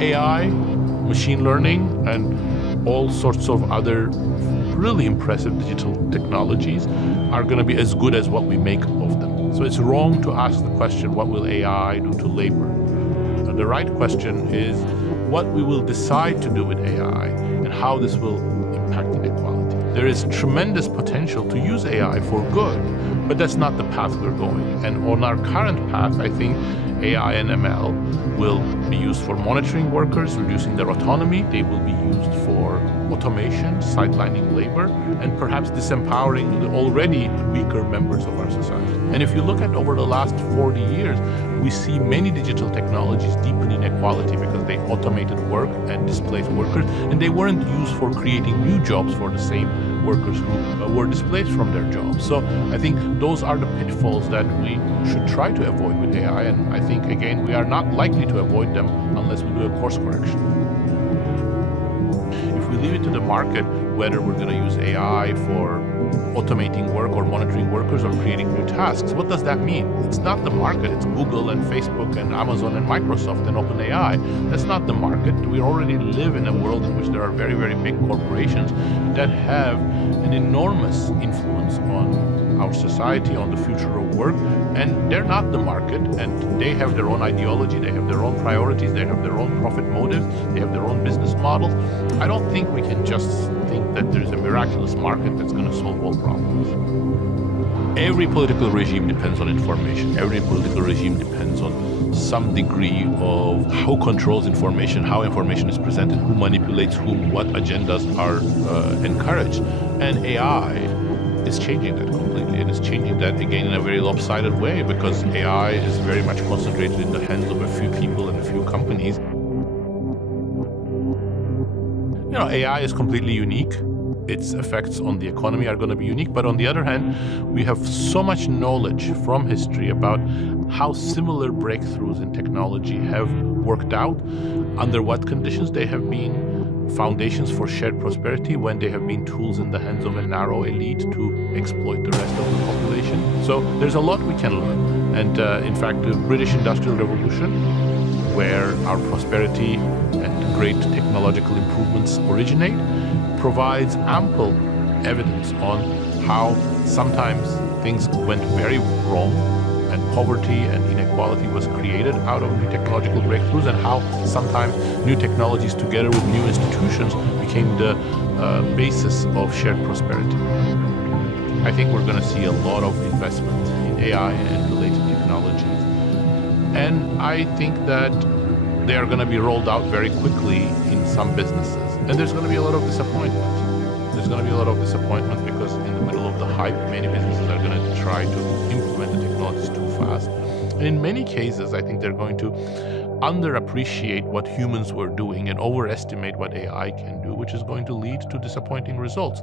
AI, machine learning, and all sorts of other really impressive digital technologies are going to be as good as what we make of them. So it's wrong to ask the question, what will AI do to labor? The right question is what we will decide to do with AI and how this will impact inequality. There is tremendous potential to use AI for good, but that's not the path we're going. And on our current path, I think AI and ML will be used for monitoring workers, reducing their autonomy. They will be used for automation, sidelining labor, and perhaps disempowering the already weaker members of our society. And if you look at over the last 40 years, we see many digital technologies deepen inequality because they automated work and displaced workers, and they weren't used for creating new jobs for the same workers who were displaced from their jobs. So I think those are the pitfalls that we should try to avoid with AI, and I think, again, we are not likely to avoid them unless we do a course correction. If we leave it to the market, whether we're going to use AI for automating work or monitoring workers or creating new tasks, what does that mean? It's not the market. It's Google and Facebook and Amazon and Microsoft and OpenAI. That's not the market. We already live in a world in which there are very, very big corporations that have an enormous influence on our society, on the future of work, and they're not the market, and they have their own ideology, they have their own priorities, they have their own profit motives, they have their own business models. I don't think we can just think that there's a miraculous market that's going to solve all problems. Every political regime depends on information. Every political regime depends on some degree of who controls information, how information is presented, who manipulates whom, what agendas are encouraged. And AI is changing that completely, and it's changing that again in a very lopsided way, because AI is very much concentrated in the hands of a few people and a few companies. You know, AI is completely unique. Its effects on the economy are going to be unique, but on the other hand, we have so much knowledge from history about how similar breakthroughs in technology have worked out, under what conditions they have been foundations for shared prosperity, when they have been tools in the hands of a narrow elite to exploit the rest of the population. So there's a lot we can learn. And in fact, the British Industrial Revolution, where our prosperity and great technological improvements originate, provides ample evidence on how sometimes things went very wrong, and poverty and inequality was created out of new technological breakthroughs, and how sometimes new technologies together with new institutions became the basis of shared prosperity. I think we're going to see a lot of investment in AI and related technologies, and I think that they are going to be rolled out very quickly in some businesses, and there's going to be a lot of disappointment. There's going to be a lot of disappointment because in the middle of the hype, many businesses are going to try to implement the technologies too fast. And in many cases, I think they're going to underappreciate what humans were doing and overestimate what AI can do, which is going to lead to disappointing results.